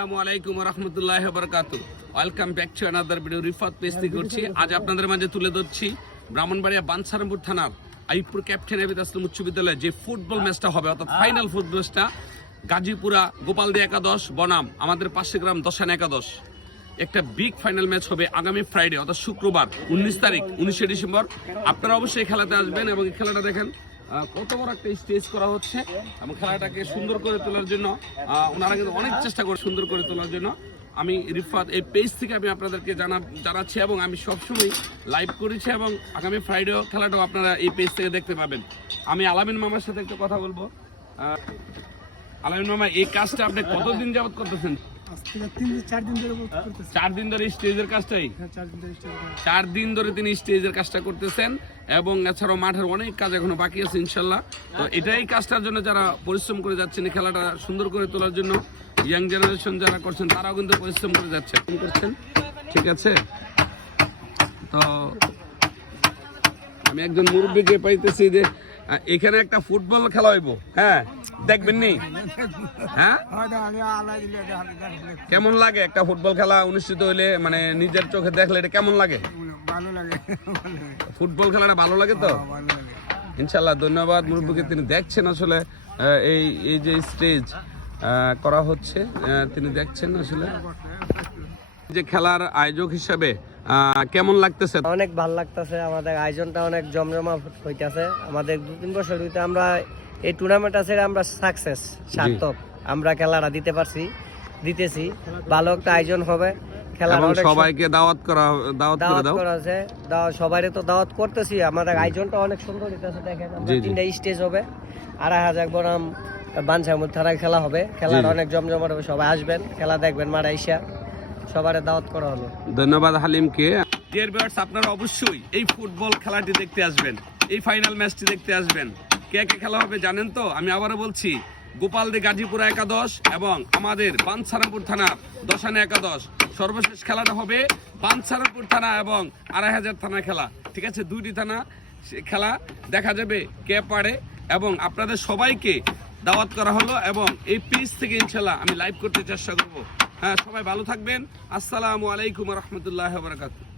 আসসালামু আলাইকুম ওয়া রাহমাতুল্লাহি ওয়া বারাকাতুহু। Welcome back to another video. Rifat পেস্তি করছি। আজ আপনাদের মাঝে তুলে ধরছি ব্রাহ্মণবাড়িয়া বাঞ্ছারামপুর থানার আইপুর ক্যাপ্টেন আবিদ আসলাম উচ্চ বিদ্যালয়ে যে ফুটবল ম্যাচটা হবে, অর্থাৎ ফাইনাল ফুটবল ম্যাচটা গাজীপুরা গোপালদি একাদশ বনাম আমাদের পাশে গ্রাম দশান একাদশ। একটা বিগ ফাইনাল ম্যাচ হবে আগামী ফ্রাইডে অর্থাৎ শুক্রবার 19 তারিখ 19শে ডিসেম্বর। আপনারা অবশ্যই খেলাতে আসবেন এবং এই খেলাটা দেখেন কত বড় একটা স্টেজ করা হচ্ছে এবং খেলাটাকে সুন্দর করে তোলার জন্য ওনারা কিন্তু অনেক চেষ্টা করে সুন্দর করে তোলার জন্য। আমি রিফাত এই পেজ থেকে আমি আপনাদেরকে জানাচ্ছি এবং আমি সবসময় লাইভ করেছি এবং আগামী ফ্রাইডেও খেলাটাও আপনারা এই পেজ থেকে দেখতে পাবেন। আমি আলামিন মামার সাথে একটু কথা বলবো। আলামিন মামা, এই কাজটা আপনি কতদিন যাবত করতেছেন? 4 দিন ধরে স্টেজের কাজটাই 4 দিন ধরে তিনি স্টেজের কাজটা করতেছেন এবং এছাড়াও মাঠের অনেক কাজ এখনো বাকি আছে ইনশাল্লাহ। তো এটাই কাজটার জন্য যারা পরিশ্রম করে যাচ্ছেন এই খেলাটা সুন্দর করে তোলার জন্য, ইয়াং জেনারেশন যারা করছেন তারাও কিন্তু পরিশ্রম করে যাচ্ছেন করছেন ঠিক আছে। তো আমি একজন মুরব্বীকে পাইতেছি যে এখানে একটা ফুটবল খেলা হইব, হ্যাঁ দেখবেন নি? হ্যাঁ, কেমন লাগে একটা ফুটবল খেলা অনুষ্ঠিত হইলে, মানে নিজের চোখে দেখলে এটা কেমন লাগে? ভালো লাগে। ফুটবল খেলাটা ভালো লাগে তো ইনশাল্লাহ। ধন্যবাদ মুরব্বীকে, তিনি দেখছেন আসলে এই যে স্টেজ করা হচ্ছে তিনি দেখছেন আসলে যে খেলার আয়োজক হিসাবে কেমন লাগতেছে? অনেক ভালো লাগতেছে, আমাদের আয়োজনটা অনেক জমজমা হইতেছে। আমাদের 2-3 বছর হইতে আমরা এই টুর্নামেন্ট আছে আমরা সাকসেস সার্থক, আমরা খেলাটা দিতেছি ভালো একটা আয়োজন হবে। সবাইকে দাওয়াত করা আছে, সবাই তো দাওয়াত করতেছি। আমাদের আয়োজনটা অনেক সুন্দর হইতেছে, দেখেন 3টা স্টেজ হবে, 2,500 বনাম বাঞ্ছারামপুর থানায় খেলা হবে। খেলাটা অনেক জমজমাট হবে, সবাই আসবেন, খেলা দেখবেন মাঠে আইসা, সবার দাওয়াত করা হলো। ধন্যবাদ হালিমকে। ডিয়ার ভিউয়ার্স, আপনারা অবশ্যই এই ফুটবল খেলাটি দেখতে আসবেন, এই ফাইনাল ম্যাচটি দেখতে আসবেন। কে কে খেলা হবে জানেন তো? আমি আবারও বলছি, গোপালদি গাজীপুরা একাদশ এবং আমাদের বাঞ্ছারামপুর থানার দশানে একাদশ। সর্বশেষ খেলাটা হবে বাঞ্ছারামপুর থানা এবং 2,500 থানা খেলা, ঠিক আছে? 2টি থানা খেলা দেখা যাবে কে পারে এবং আপনাদের সবাইকে দাওয়াত করা হলো এবং এই পেজ থেকে ইনশাল্লাহ আমি লাইভ করতে চেষ্টা করব। হ্যাঁ, সবাই ভালো থাকবেন। আসসালামু আলাইকুম ওয়া রাহমাতুল্লাহি ওয়া বারাকাতুহু।